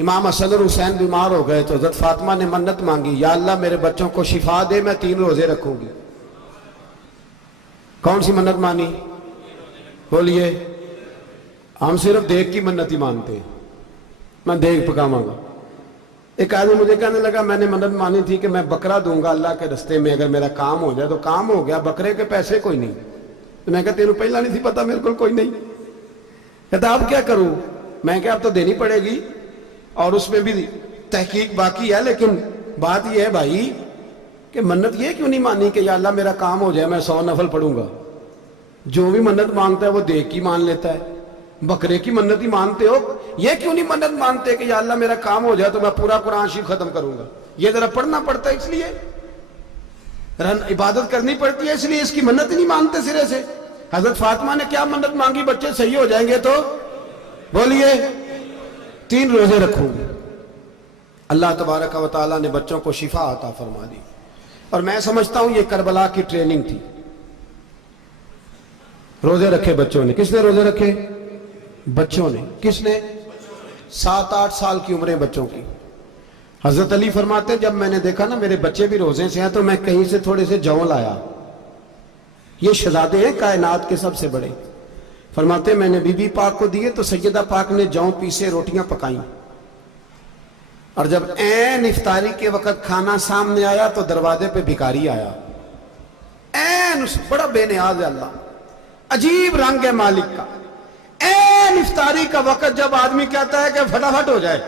امام حسن اور حسین بیمار ہو گئے تو حضرت فاطمہ نے منت مانگی، یا اللہ میرے بچوں کو شفا دے، میں 3 روزے رکھوں گی۔ کون سی منت مانی؟ بولیے۔ ہم صرف دیکھ کی منت ہی مانتے ہیں، میں دیکھ پکاواں گا۔ ایک آدمی مجھے کہنے لگا میں نے منت مانی تھی کہ میں بکرا دوں گا اللہ کے رستے میں، اگر میرا کام ہو جائے تو کام ہو گیا، بکرے کے پیسے کوئی نہیں۔ تو میں کہا تینوں پہلا نہیں تھی پتا میرے کو کوئی نہیں؟ کہتا اب کیا کروں؟ میں کہا اب تو دینی پڑے گی، اور اس میں بھی تحقیق باقی ہے، لیکن بات یہ ہے بھائی کہ منت یہ کیوں نہیں مانی کہ یا اللہ میرا کام ہو جائے میں 100 نفل پڑھوں گا؟ جو بھی منت مانگتا ہے وہ دیکھ کی مان لیتا ہے، بکرے کی منت ہی مانتے ہو، یہ کیوں نہیں منت مانتے کہ یا اللہ میرا کام ہو جائے تو میں پورا قرآن شریف ختم کروں گا؟ یہ ذرا پڑھنا پڑتا ہے، اس لیے عبادت کرنی پڑتی ہے، اس لیے اس کی منت ہی نہیں مانتے سرے سے۔ حضرت فاطمہ نے کیا منت مانگی؟ بچے صحیح ہو جائیں گے تو بولیے 3 روزے رکھوں گی۔ اللہ تبارک و تعالیٰ نے بچوں کو شفا عطا فرما دی، اور میں سمجھتا ہوں یہ کربلا کی ٹریننگ تھی۔ روزے رکھے بچوں نے۔ کس نے روزے رکھے؟ بچوں نے۔ کس نے؟ 7-8 سال کی عمریں بچوں کی۔ حضرت علی فرماتے جب میں نے دیکھا نا میرے بچے بھی روزے سے ہیں تو میں کہیں سے تھوڑے سے جوں لایا، یہ شہزادے ہیں کائنات کے سب سے بڑے۔ فرماتے میں نے بی بی پاک کو دیے تو سیدہ پاک نے جوں پیسے روٹیاں پکائیں، اور جب عین افطاری کے وقت کھانا سامنے آیا تو دروازے پہ بھکاری آیا، عین بڑا بے نیاز ہے اللہ، عجیب رنگ ہے مالک کا۔ عین افطاری کا وقت جب آدمی کہتا ہے کہ فٹافٹ ہو جائے،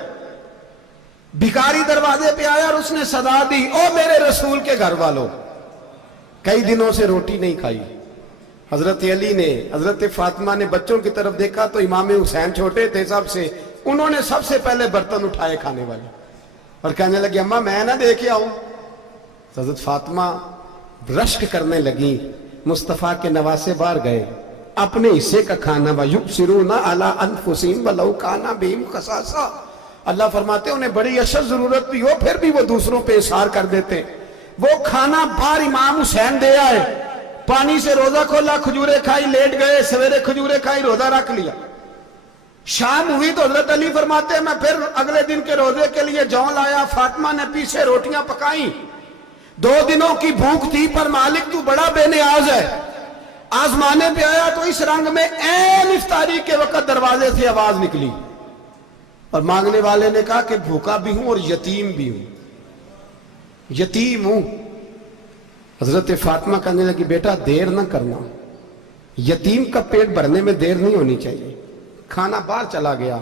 بھکاری دروازے پہ آیا اور اس نے صدا دی، او میرے رسول کے گھر والوں، کئی دنوں سے روٹی نہیں کھائی۔ حضرت علی نے، حضرت فاطمہ نے بچوں کی طرف دیکھا تو امام حسین چھوٹے تھے سب سے، انہوں نے سب سے پہلے برتن اٹھائے کھانے والے، اور کہنے لگے اماں میں نہ دیکھ آؤں۔ حضرت فاطمہ رشک کرنے لگی، مصطفیٰ کے نواسے باہر گئے، اپنے حصے کا کھانا وَيُبْصِرُونَ عَلَىٰ أَنفُسِهِمْ وَلَوْ كَانَ بِهِمْ خَصَاصَةٌ، اللہ فرماتے انہیں بڑی اشد ضرورت بھی ہو پھر بھی وہ دوسروں پہ اثار کر دیتے۔ وہ کھانا باہر امام حسین دے آئے، پانی سے روزہ کھولا، کھجورے کھائی، لیٹ گئے، سویرے کھجورے کھائی، روزہ رکھ لیا۔ شام ہوئی تو حضرت علی فرماتے ہیں میں پھر اگلے دن کے روزے کے لیے جوں لایا، فاطمہ نے پیچھے روٹیاں پکائیں، 2 دنوں کی بھوک تھی، پر مالک تو بڑا بے نیاز ہے، آزمانے پہ آیا تو اس رنگ میں عین افطاری کے وقت دروازے سے آواز نکلی، اور مانگنے والے نے کہا کہ بھوکا بھی ہوں اور یتیم بھی ہوں، یتیم ہوں۔ حضرت فاطمہ کہنے لگی بیٹا دیر نہ کرنا، یتیم کا پیٹ بھرنے میں دیر نہیں ہونی چاہیے۔ کھانا باہر چلا گیا،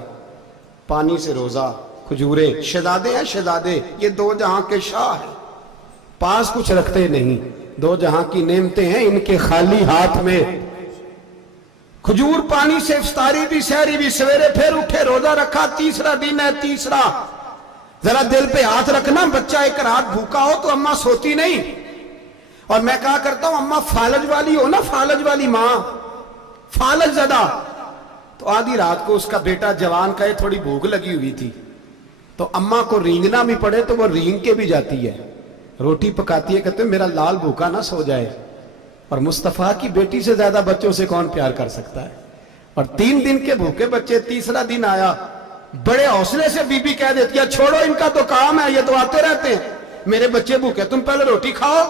پانی سے روزہ، کھجورے، شہزادے ہیں شہزادے، یہ 2 جہاں کے شاہ ہیں، پاس کچھ رکھتے نہیں، 2 جہاں کی نعمتیں ہیں ان کے خالی ہاتھ میں۔ کھجور پانی سے افطاری بھی سحری بھی، سویرے پھر اٹھے روزہ رکھا، تیسرا دن ہے، تیسرا ذرا دل پہ ہاتھ رکھنا، بچہ ایک رات بھوکا ہو تو اماں سوتی نہیں، اور میں کہا کرتا ہوں اماں فالج والی ہو نا، فالج والی ماں، فالج زدہ، تو آدھی رات کو اس کا بیٹا جوان کہے تھوڑی بھوک لگی ہوئی تھی، تو اماں کو رینگنا بھی پڑے تو وہ رینگ کے بھی جاتی ہے، روٹی پکاتی ہے، کہتے ہیں میرا لال بھوکا نہ سو جائے۔ اور مصطفیٰ کی بیٹی سے زیادہ بچوں سے کون پیار کر سکتا ہے؟ اور 3 دن کے بھوکے بچے، تیسرا دن آیا، بڑے حوصلے سے بی بی کہہ دیتی ہے چھوڑو ان کا تو کام ہے، یہ تو آتے رہتے ہیں، میرے بچے بھوکے تم پہلے روٹی کھاؤ۔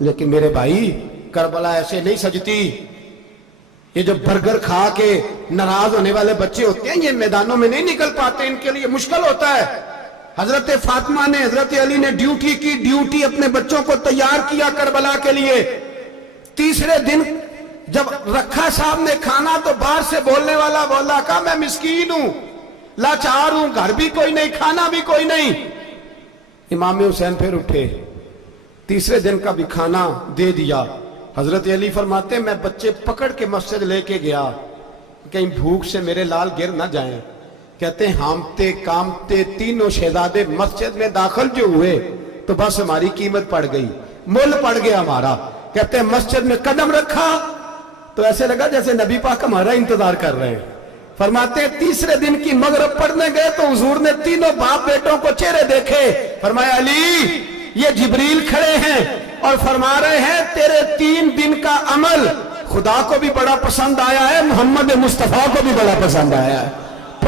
لیکن میرے بھائی کربلا ایسے نہیں سجتی، یہ جو برگر کھا کے ناراض ہونے والے بچے ہوتے ہیں یہ میدانوں میں نہیں نکل پاتے، ان کے لیے مشکل ہوتا ہے۔ حضرت فاطمہ نے، حضرت علی نے ڈیوٹی کی، ڈیوٹی اپنے بچوں کو تیار کیا کربلا کے لیے۔ تیسرے دن جب رکھا صاحب نے کھانا تو باہر سے بولنے والا بولا کہا میں مسکین ہوں، لاچار ہوں، گھر بھی کوئی نہیں، کھانا بھی کوئی نہیں۔ امام حسین پھر اٹھے، تیسرے دن کا بھی کھانا دے دیا۔ حضرت علی فرماتے ہیں میں بچے پکڑ کے مسجد لے کے گیا، کہیں بھوک سے میرے لال گر نہ جائیں۔ کہتے ہیں ہامتے کامتے تینوں شہزادے مسجد میں داخل جو ہوئے تو بس ہماری قیمت پڑ گئی، مول پڑ گیا ہمارا۔ کہتے ہیں مسجد میں قدم رکھا تو ایسے لگا جیسے نبی پاک ہمارا انتظار کر رہے ہیں۔ فرماتے ہیں تیسرے دن کی مغرب پڑھنے گئے تو حضور نے تینوں باپ بیٹوں کو چہرے دیکھے، فرمایا علی یہ جبریل کھڑے ہیں اور فرما رہے ہیں تیرے 3 دن کا عمل خدا کو بھی بڑا پسند آیا ہے، محمد مصطفیٰ کو بھی بڑا پسند آیا ہے۔